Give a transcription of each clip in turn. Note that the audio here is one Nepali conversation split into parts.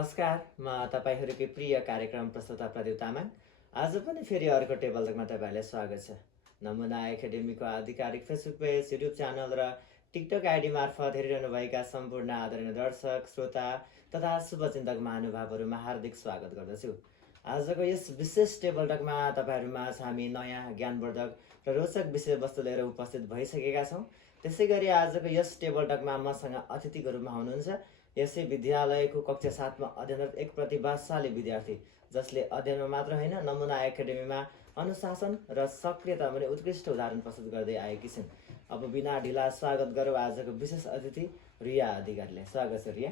नमस्कार, म तपाईहरुकै प्रिय कार्यक्रम प्रस्तुता प्रदीप तामाङ। आज पनि फेरि अर्को टेबल टकमा तपाईहरुलाई स्वागत छ। नमुना एकाडेमीको आधिकारिक फेसबुक पेज, युट्युब च्यानल र टिकटक आइडी मार्फत हेरिरहनुभएका सम्पूर्ण आदरणीय दर्शक, श्रोता तथा शुभचिन्तक महानुभावहरुमा हार्दिक स्वागत गर्दछु। आजको यस विशेष टेबल टकमा तपाईहरुमा हामी नयाँ ज्ञानवर्धक र रोचक विषयवस्तु लिएर उपस्थित भइसकेका छौं। त्यसैगरी आजको यस टेबल टकमा मसँग अतिथिको रूपमा हुनुहुन्छ यसै विद्यालयको कक्षा 7 मा अध्ययनरत एक प्रतिभाशाली विद्यार्थी जसले अध्ययनमा मात्र हैन नमुना एकाडेमीमा अनुशासन र सक्रियता भने उत्कृष्ट उदाहरण प्रस्तुत गर्दै आएकी छिन्। अब बिना ढिला स्वागत गरौँ आजको विशेष अतिथि रिया अधिकारीलाई। स्वागत छ रिया।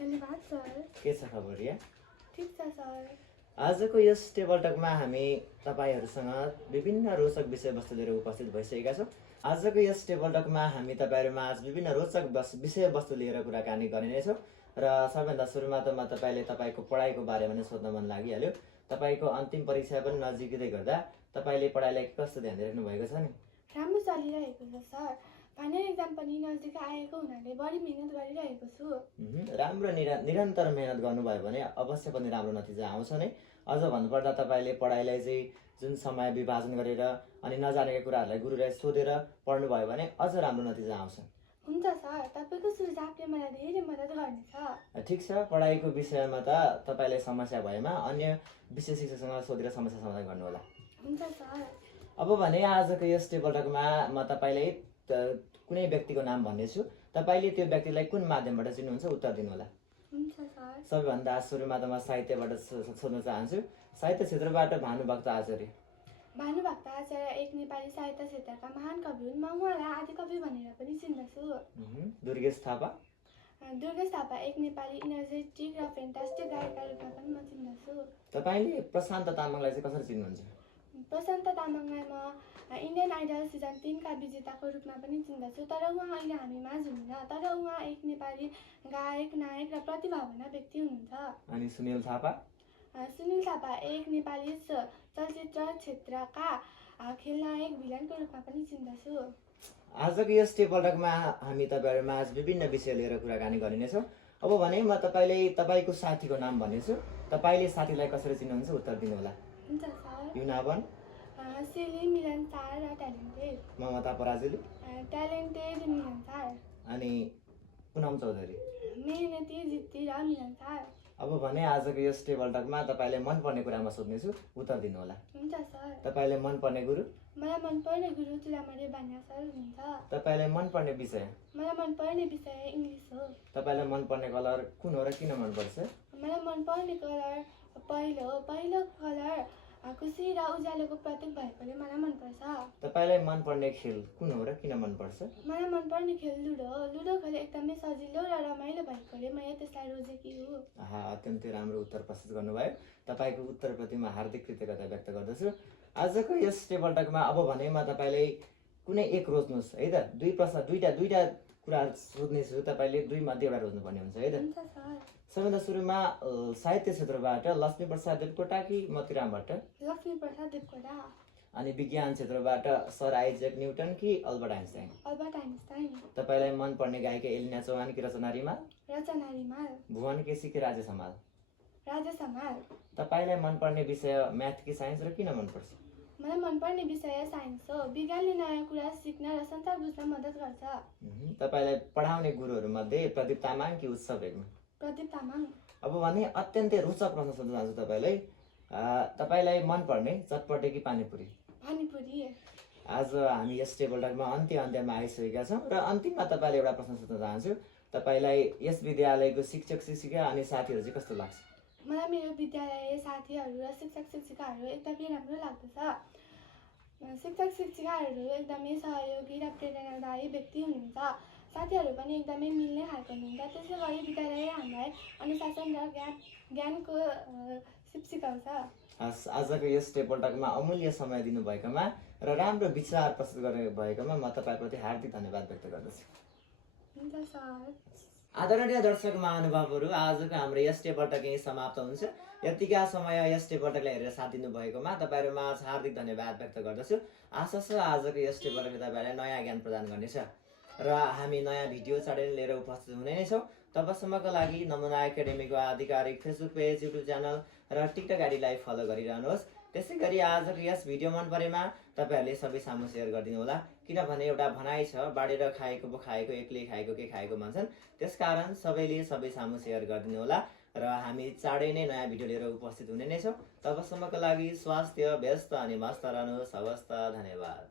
धन्यवाद सर। के छ खबर रिया? ठीक छ सर। आजको यस टेबल टकमा हामी तपाईहरुसँग विभिन्न रोचक विषयवस्तु लिएर उपस्थित भइसकेका छौं। आजको यस टेबल टकमा हामी तपाईहरुमा आज विभिन्न रोचक विषयवस्तु लिएर कुराकानी गर्नेछौं र सबैभन्दा सुरुमा त म तपाईले तपाईको पढाइको बारेमा नै सोध्न मन लागिहाल्यो। तपाईको अन्तिम परीक्षा पनि नजिकै गर्दा तपाईले पढाइलाई कस्तो ध्यान दिइराख्नु भएको छ नि? राम्रो चलिरहेको छ सर। फाइनल एक्जाम पनि नजिक आएको हुनाले बढी मेहनत गरिरहेको छु। राम्रो निरन्तर मेहनत गर्नुभयो भने अवश्य पनि राम्रो नतिजा आउँछ नै। अझ भन्नुपर्दा तपाईले पढाइलाई चाहिँ जुन समय विभाजन गरेर अनि नजानेका कुराहरूलाई गुरुलाई सोधेर पढ्नु भयो भने अझ राम्रो नतिजा आउँछ। हुन्छ सर, तपाईको सुझावले मलाई धेरै मद्दत गर्नेछ। ठीक छ, पढाइको विषयमा त तपाईलाई समस्या भएमा अन्य विषय शिक्षकसँग सोधेर समस्या समाधान गर्नु होला। हुन्छ सर। अब भने आजको यस टेबल टकमा म तपाईलाई कुनै व्यक्तिको नाम भन्नेछु। तपाईले त्यो व्यक्तिलाई कुन माध्यमबाट चिन्नुहुन्छ उत्तर दिनु होला। हुन्छ सर। सबैभन्दा सुरुमा त म साहित्यबाट सोध्न चाहन्छु। साहित्य क्षेत्रबाट भानुभक्त आचार्य। भानुभक्त आचार्य एक नेपाली साहित्य क्षेत्रका महान कवि हुन्। म उहाँलाई आदिकवि भनेर पनि चिन्दछु। दुर्गेश थापा। दुर्गेश थापा एक नेपाली इनर्जेटिक र फ्यान्टास्टिक गायकका रूपमा पनि म चिन्दछु। तपाईले प्रशान्त तामाङलाई चाहिँ कसरी चिन्नुहुन्छ? प्रशान्त तामाङलाई म इन्डियन आइडल सिजन 3 का विजेताको रूपमा पनि चिन्दछु। तर उहाँ अहिले हामी माझ हुनुहुन्न। तर उहाँ एक नेपाली गायक, नायक र प्रतिभावान व्यक्ति हुनुहुन्छ। अनि सुनिल थापा? सुनिल थापा एक नेपाली चलचित्र क्षेत्रका खेलनायक, भिलनको रूपमा पनि चिन्दछु। आजको यस टेबल टकमा हामी तपाईहरुमा आज विभिन्न विषय लिएर कुराकानी गरिनेछौँ। अब भने म तपाईको साथीको नाम भन्नेछु। तपाईले साथीलाई कसरी चिन्नुहुन्छ उत्तर दिनु होला। हुन्छ सर। युनावन? सेली, मिलनसार र ट्यालेन्टेड। ममता पराजुली? ट्यालेन्टेड, मिलनसार। अनि पुनम चौधरी? मेहनती, जिद्दी र मिलनसार। अब भने आजको यस टेबल टकमा तपाईलाई मनपर्ने कुरामा सोध्नेछु, उत्तर दिनु होला। हुन्छ सर। तपाईलाई मनपर्ने गुरु? मलाई मनपर्ने गुरु तुलामारे बान्या सर हुनुहुन्छ। तपाईलाई मनपर्ने विषय? मलाई मनपर्ने विषय इङ्ग्लिस हो। तपाईलाई मनपर्ने कलर कुन हो र किन मनपर्छ? मलाई मनपर्ने कलर पहिलो कलर खुसी र उज्यालोको प्रतीक भएकोले मलाई मनपर्छ। तपाईलाई मनपर्ने खेल कुन हो र किन मनपर्छ? मलाई मनपर्ने खेल लुडो हो। लुडो खेल एकदमै सजिलो र रमाइलो भएकोले मैले त्यसलाई रोजेकी हुँ। अत्यन्तै राम्रो उत्तर प्रस्तुत गर्नुभयो। तपाईको उत्तरप्रति म हार्दिक कृतज्ञता व्यक्त गर्दछु। आजको यस टेबल टकमा अब भने म तपाईलाई कुनै एक रोज्नुहोस् है त। दुईटा कुरा सोध्नेछु, तपाईले दुई मध्ये एउटा रोज्नुपर्ने हुन्छ है त। हुन्छ सर। सबैभन्दा सुरुमा साहित्य क्षेत्रबाट लक्ष्मी प्रसाद देवकोटा कि मोतीराम भट्ट? लक्ष्मी प्रसाद देवकोटा। अनि विज्ञान क्षेत्रबाट सर आइजक न्युटन कि अल्बर्ट आइन्स्टाइन? Albert Einstein. तपाईलाई मनपर्ने गायिका एलिना चौहान कि रचना रिमाल? रचना रिमाल। भुवन केसी कि राजेश हमाल? राजेश हमाल। तपाईलाई मनपर्ने विषय म्याथ कि साइन्स र किन मनपर्छ? मलाई मनपर्ने विषय साइन्स हो। विज्ञानले नयाँ कुरा सिक्न र संसार बुझ्न मद्दत गर्छ। तपाईलाई पढाउने गुरुहरू मध्ये प्रदीप तामाङ कि उत्सव रेग्मी? प्रदीप तामाङ। अब भने अत्यन्तै रोचक प्रश्न सोध्न चाहन्छु तपाईलाई। तपाईलाई मनपर्ने चटपटे कि पानीपुरी? पानीपुरी। आज हामी यस टेबल टकमा अन्त्यमा आइसकेका छौँ र अन्तिममा तपाईलाई एउटा प्रश्न सोध्न चाहन्छु। तपाईलाई यस विद्यालयको शिक्षक शिक्षिका अनि साथीहरू चाहिँ कस्तो लाग्छ? मलाई मेरो विद्यालय साथीहरू र शिक्षक शिक्षिकाहरू एकदमै राम्रो लाग्दछ। शिक्षक शिक्षिकाहरू एकदमै सहयोगी र प्रेरणादायी व्यक्ति हुनुहुन्छ। साथीहरू पनि एकदमै मिल्ने खालको हुनुहुन्छ। त्यसै गरी विद्यालय हामीलाई अनुशासन र ज्ञानको सिप सिकाउँछ। आजको यस टेबल टकमा अमूल्य समय दिनुभएकोमा र राम्रो विचार प्रस्तुत गर्नु भएकोमा म तपाईप्रति हार्दिक धन्यवाद व्यक्त गर्दछु। हुन्छ सर। आदरणीय दर्शक महानुभावहरू, आजको हाम्रो यस टेबल टक यही समाप्त हुन्छ। यतिका समय यस टेबल टकलाई हेरेर साथ दिनुभएकोमा तपाईहरुमा हार्दिक धन्यवाद व्यक्त गर्दछु। आशा छ आजको यस टेबल टकले तपाईहरुलाई नयाँ ज्ञान प्रदान गर्नेछ र हामी नयाँ भिडियो चाँडै लिएर उपस्थित हुने नै छौँ। तबसम्मको लागि नमुना एकाडेमीको आधिकारिक फेसबुक पेज, युट्युब च्यानल र टिकटक आइडीलाई फलो गरिरहनुहोस्। त्यसै गरी आजको यस भिडियो मन परेमा तपाईँहरूले सबै सामु सेयर गरिदिनु होला, किनभने एउटा भनाइ छ, बाँडेर खाएको खाएको एक्लै खाएको के खाएको भन्छन्। त्यसकारण सबैले सबै सामु सेयर गरिदिनु होला र हामी चाँडै नै नयाँ भिडियो लिएर उपस्थित हुने नै छौँ। तबसम्मको लागि स्वास्थ्य, व्यस्त अनि मस्त रहनुहोस्। हवस् त, धन्यवाद।